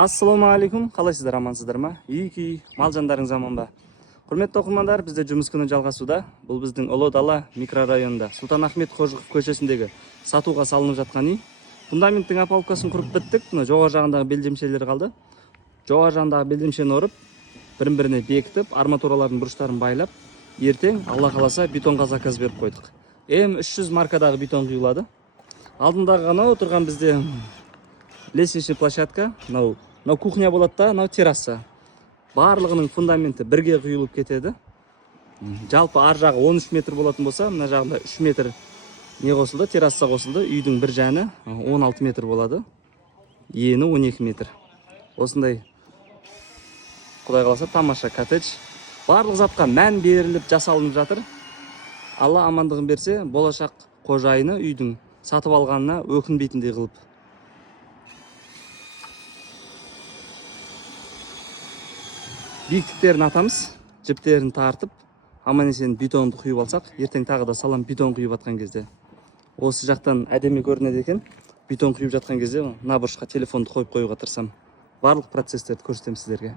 Assalamu алейкум, қалайсыздар, амансыздар ма? Үй мал жандарыңыз аман ба? Құрметті оқырмандар, бізде жұмыс күні жалғасуда. Бұл біздің Ұлы Дала микрорайонында Сұлтан Ахмет Қожықов көшесіндегі сатуға салынып жатқан үй. Фундаменттің опалубкасын құрып біттік. Мына жоғары жағындағы белдемшелер қалды. Жоғары жағындағы белдемшені ұрып, бірін-біріне бекітіп, арматуралардың бұрыштарын байлап, ертең Алла қаласа бетонға заказ беріп қойдық. М300 маркадағы бетон құйылады. Алдындағы ғана отырған бізде лестничный площадка, мынау кухня болады да, мынау терраса. Барлығының фундаменті бірге құйылып кетеді. Жалпы ар жағы 13 метр болатын болса, мына жағында 3 метр не қосылды, терраса қосылды. Үйдің бір жаны 16 метр болады. Ені 12 метр. Осындай, құдай қаласа, тамаша коттедж. Барлық затқа мән беріліп жасалынып жатыр. Алла амандығын берсе, болашақ қожайыны үйдің сатып алғанына өкінбейтіндей қылып. Биіктіктерін атамыз, жіптерін тартып, аман-есен бетонды құйып алсақ, ертең тағы да салам бетон құйып жатқан кезде. Осы жақтан әдемі көрінеді екен. Бетон құйып жатқан кезде мына бұрышқа телефонды қойып қоюға тырысамын. Барлық процесстерді көрсетемін сіздерге.